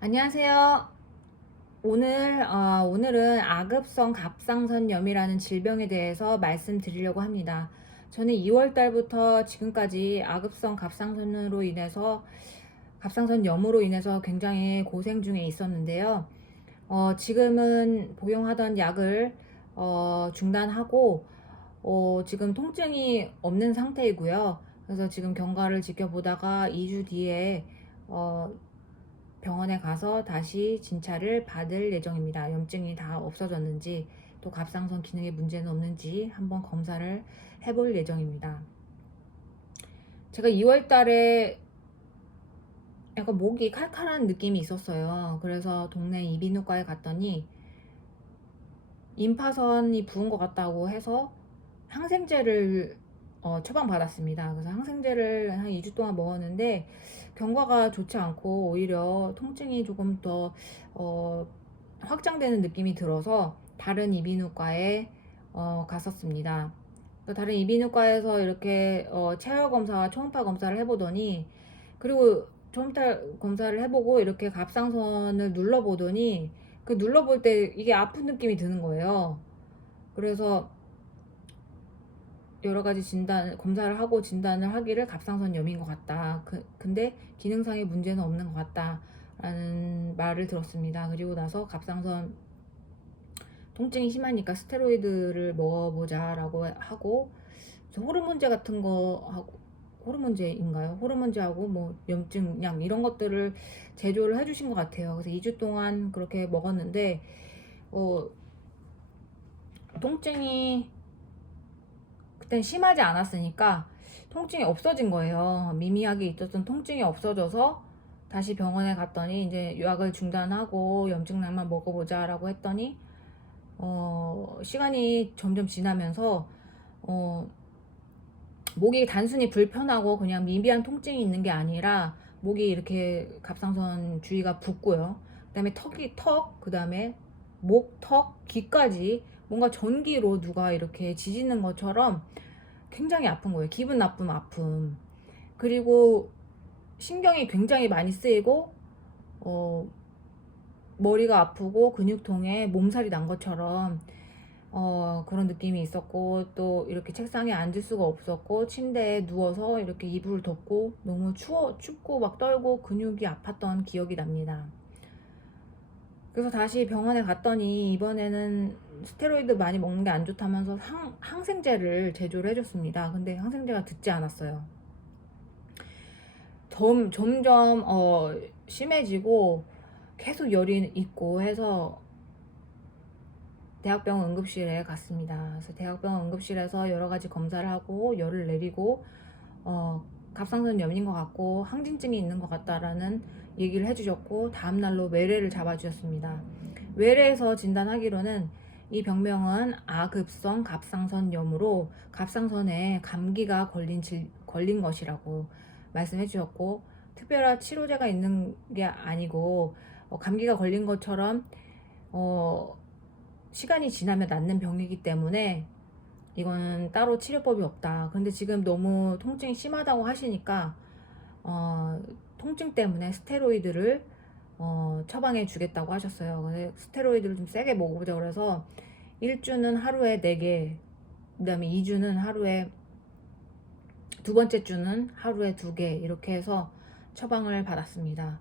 안녕하세요. 오늘은 아급성 갑상선염이라는 질병에 대해서 말씀드리려고 합니다. 저는 2월 달부터 지금까지 아급성 갑상선염으로 인해서 굉장히 고생 중에 있었는데요. 지금은 복용하던 약을 중단하고 지금 통증이 없는 상태이고요. 그래서 지금 경과를 지켜보다가 2주 뒤에 어, 병원에 가서 다시 진찰을 받을 예정입니다. 염증이 다 없어졌는지 또 갑상선 기능에 문제는 없는지 한번 검사를 해볼 예정입니다. 제가 2월 달에 약간 목이 칼칼한 느낌이 있었어요. 그래서 동네 이비인후과에 갔더니 임파선이 부은 것 같다고 해서 항생제를 처방받았습니다. 그래서 항생제를 한 2주 동안 먹었는데 경과가 좋지 않고 오히려 통증이 조금 더 어, 확장되는 느낌이 들어서 다른 이비인후과에 갔었습니다. 다른 이비인후과에서 이렇게 체열 검사와 초음파 검사를 해보더니, 그리고 초음파 검사를 해보고 이렇게 갑상선을 눌러보더니 그 눌러볼 때 이게 아픈 느낌이 드는 거예요. 그래서 여러 가지 검사를 하고 진단을 하기를 갑상선염인 것 같다. 근데 기능상의 문제는 없는 것 같다. 라는 말을 들었습니다. 그리고 나서 갑상선 통증이 심하니까 스테로이드를 먹어보자라고 하고, 호르몬제 같은 거 하고, 호르몬제인가요? 호르몬제하고 뭐 염증약 이런 것들을 제조를 해주신 것 같아요. 그래서 2주 동안 그렇게 먹었는데, 어, 통증이 그땐 심하지 않았으니까 통증이 없어진 거예요. 미미하게 있었던 통증이 없어져서 다시 병원에 갔더니 이제 약을 중단하고 염증약만 먹어보자라고 했더니 시간이 점점 지나면서 어, 목이 단순히 불편하고 그냥 미비한 통증이 있는 게 아니라 목이 이렇게 갑상선 주위가 붓고요. 그다음에 그다음에 목, 턱, 귀까지 뭔가 전기로 누가 이렇게 지지는 것처럼 굉장히 아픈 거예요. 기분 나쁨 아픔. 그리고 신경이 굉장히 많이 쓰이고 어, 머리가 아프고 근육통에 몸살이 난 것처럼 그런 느낌이 있었고, 또 이렇게 책상에 앉을 수가 없었고 침대에 누워서 이렇게 이불을 덮고 너무 춥고 막 떨고 근육이 아팠던 기억이 납니다. 그래서 다시 병원에 갔더니 이번에는 스테로이드 많이 먹는 게 안 좋다면서 항생제를 제조를 해줬습니다. 근데 항생제가 듣지 않았어요. 점점 심해지고 계속 열이 있고 해서 대학병원 응급실에 갔습니다. 그래서 대학병원 응급실에서 여러 가지 검사를 하고 열을 내리고 갑상선염인 것 같고 항진증이 있는 것 같다라는 얘기를 해주셨고, 다음날로 외래를 잡아주셨습니다. 외래에서 진단하기로는 이 병명은 아급성 갑상선염으로 갑상선에 감기가 걸린 것이라고 말씀해 주셨고, 특별한 치료제가 있는 게 아니고 감기가 걸린 것처럼 어, 시간이 지나면 낫는 병이기 때문에 이거는 따로 치료법이 없다. 근데 지금 너무 통증이 심하다고 하시니까 어, 통증 때문에 스테로이드를 처방해 주겠다고 하셨어요. 근데 스테로이드를 좀 세게 먹어보자 그래서 1주는 하루에 4개, 그 다음에 2주는 하루에, 두 번째 주는 하루에 2개, 이렇게 해서 처방을 받았습니다.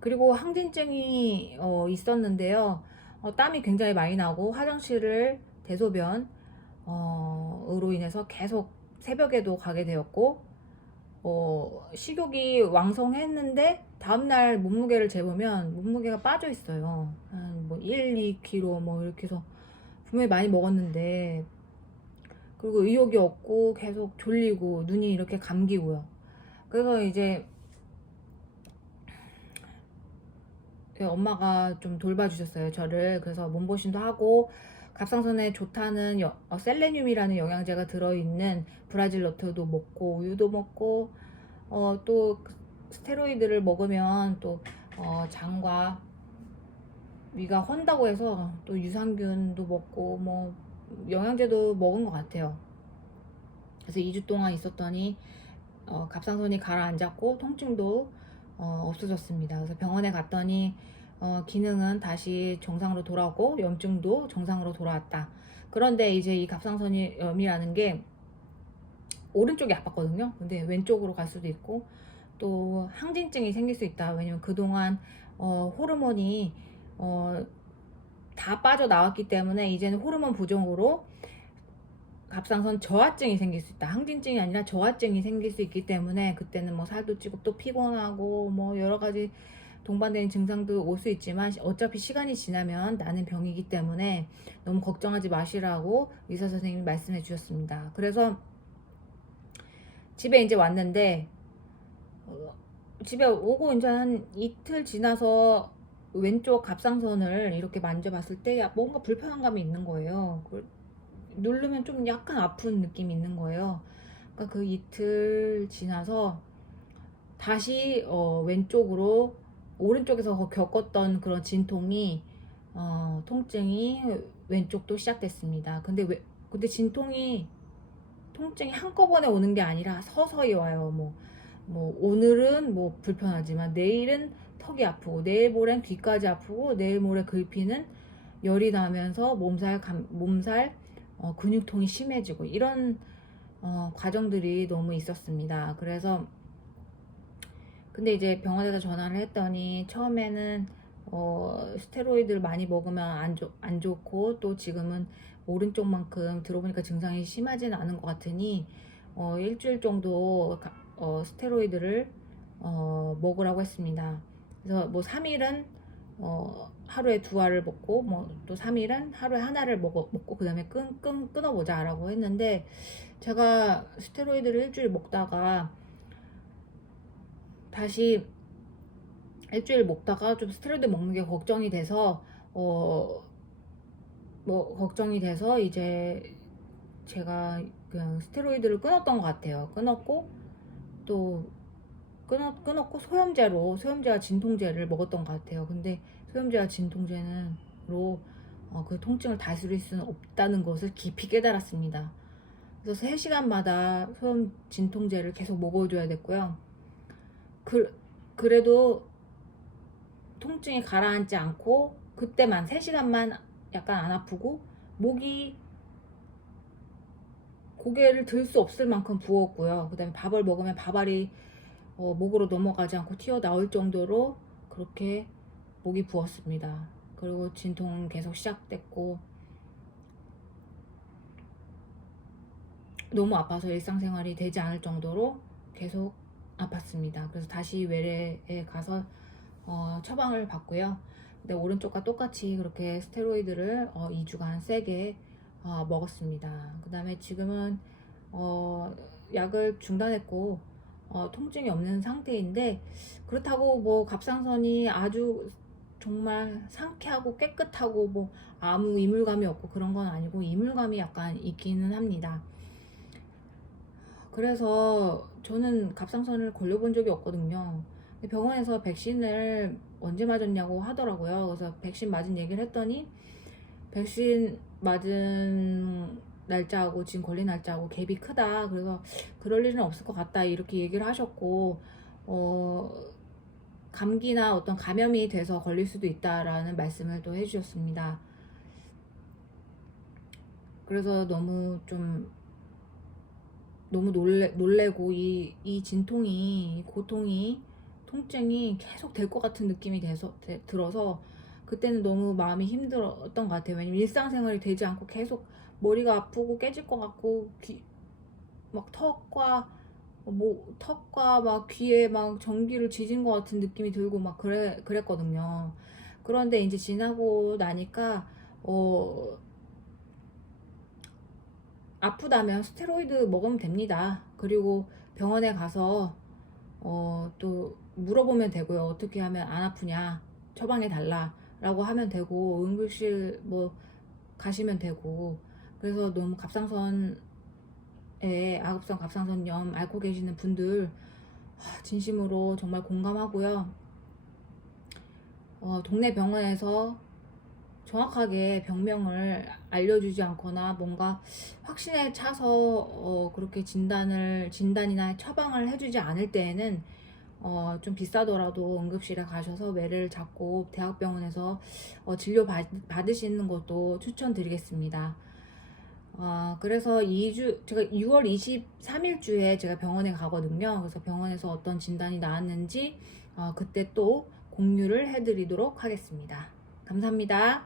그리고 항진증이 있었는데요. 땀이 굉장히 많이 나고 화장실을 대소변 으로 인해서 계속 새벽에도 가게 되었고, 식욕이 왕성했는데 다음날 몸무게를 재보면 몸무게가 빠져 있어요. 한 뭐 1, 2kg 뭐 이렇게 해서 분명히 많이 먹었는데, 그리고 의욕이 없고 계속 졸리고 눈이 이렇게 감기고요. 그래서 이제 엄마가 좀 돌봐주셨어요, 저를. 그래서 몸보신도 하고 갑상선에 좋다는 셀레늄이라는 영양제가 들어있는 브라질 너트도 먹고 우유도 먹고 또 스테로이드를 먹으면 또 장과 위가 헌다고 해서 또 유산균도 먹고 뭐 영양제도 먹은 것 같아요. 그래서 2주 동안 있었더니 갑상선이 가라앉았고 통증도 없어졌습니다. 그래서 병원에 갔더니 기능은 다시 정상으로 돌아오고 염증도 정상으로 돌아왔다. 그런데 이제 이 갑상선염이라는 게 오른쪽이 아팠거든요. 근데 왼쪽으로 갈 수도 있고 또 항진증이 생길 수 있다. 왜냐면 그동안 호르몬이 다 빠져나왔기 때문에 이제는 호르몬 부족으로 갑상선 저하증이 생길 수 있다. 항진증이 아니라 저하증이 생길 수 있기 때문에 그때는 뭐 살도 찌고 또 피곤하고 뭐 여러 가지 동반되는 증상도 올 수 있지만 어차피 시간이 지나면 나는 병이기 때문에 너무 걱정하지 마시라고 의사 선생님이 말씀해 주셨습니다. 그래서 집에 이제 왔는데 집에 오고 이제 한 이틀 지나서 왼쪽 갑상선을 이렇게 만져봤을 때 뭔가 불편한 감이 있는 거예요. 누르면 좀 약간 아픈 느낌이 있는 거예요. 그러니까 그 이틀 지나서 다시 왼쪽으로 오른쪽에서 겪었던 그런 진통이 통증이 왼쪽도 시작됐습니다. 근데 통증이 한꺼번에 오는 게 아니라 서서히 와요. 뭐 오늘은 뭐 불편하지만 내일은 턱이 아프고 내일 모레는 귀까지 아프고 내일 모레 글피는 열이 나면서 몸살 근육통이 심해지고 이런 과정들이 너무 있었습니다. 그래서 근데 이제 병원에서 전화를 했더니 처음에는 스테로이드를 많이 먹으면 안 좋고 또 지금은 오른쪽만큼 들어보니까 증상이 심하지는 않은 것 같으니 일주일 정도 스테로이드를 먹으라고 했습니다. 그래서 뭐 3일은 하루에 2알을 먹고 뭐 또 3일은 하루에 하나를 먹고 그 다음에 끊어보자 라고 했는데 제가 스테로이드를 일주일 먹다가 다시 일주일 먹다가 좀 스테로이드 먹는 게 걱정이 돼서 걱정이 돼서 이제 제가 그냥 스테로이드를 끊었던 것 같아요. 끊었고 소염제와 진통제를 먹었던 것 같아요. 근데 소염제와 진통제로 그 통증을 다스릴 수는 없다는 것을 깊이 깨달았습니다. 그래서 3시간마다 소염 진통제를 계속 먹어줘야 됐고요. 그래도 통증이 가라앉지 않고 그때만 3시간만 약간 안 아프고 고개를 들 수 없을 만큼 부었고요. 그 다음에 밥을 먹으면 밥알이 목으로 넘어가지 않고 튀어나올 정도로 그렇게 목이 부었습니다. 그리고 진통 계속 시작됐고 너무 아파서 일상생활이 되지 않을 정도로 계속 아팠습니다. 그래서 다시 외래에 가서 처방을 받고요. 근데 오른쪽과 똑같이 그렇게 스테로이드를 2주간 세게 먹었습니다. 그 다음에 지금은 약을 중단했고 통증이 없는 상태인데 그렇다고 뭐 갑상선이 아주 정말 상쾌하고 깨끗하고 뭐 아무 이물감이 없고 그런 건 아니고 이물감이 약간 있기는 합니다. 그래서 저는 갑상선을 걸려본 적이 없거든요. 병원에서 백신을 언제 맞았냐고 하더라고요. 그래서 백신 맞은 얘기를 했더니 백신 맞은 날짜하고 지금 걸린 날짜하고 갭이 크다. 그래서 그럴 일은 없을 것 같다. 이렇게 얘기를 하셨고 감기나 어떤 감염이 돼서 걸릴 수도 있다라는 말씀을 또 해주셨습니다. 그래서 너무 놀래고 이 진통이 고통이 통증이 계속 될 것 같은 느낌이 들어서 그때는 너무 마음이 힘들었던 것 같아요. 왜냐면 일상생활이 되지 않고 계속 머리가 아프고 깨질 것 같고 막 턱과 막 귀에 막 전기를 지진 것 같은 느낌이 들고 막 그랬거든요. 그런데 이제 지나고 나니까 아프다면 스테로이드 먹으면 됩니다. 그리고 병원에 가서 또 물어보면 되고요. 어떻게 하면 안 아프냐 처방해 달라 라고 하면 되고 응급실 뭐 가시면 되고 그래서 너무 아급성 갑상선염 앓고 계시는 분들 진심으로 정말 공감하고요. 동네 병원에서 정확하게 병명을 알려주지 않거나 뭔가 확신에 차서 그렇게 진단이나 처방을 해주지 않을 때에는 좀 비싸더라도 응급실에 가셔서 매를 잡고 대학병원에서 진료 받으시는 것도 추천드리겠습니다. 그래서 제가 6월 23일 주에 제가 병원에 가거든요. 그래서 병원에서 어떤 진단이 나왔는지 그때 또 공유를 해드리도록 하겠습니다. 감사합니다.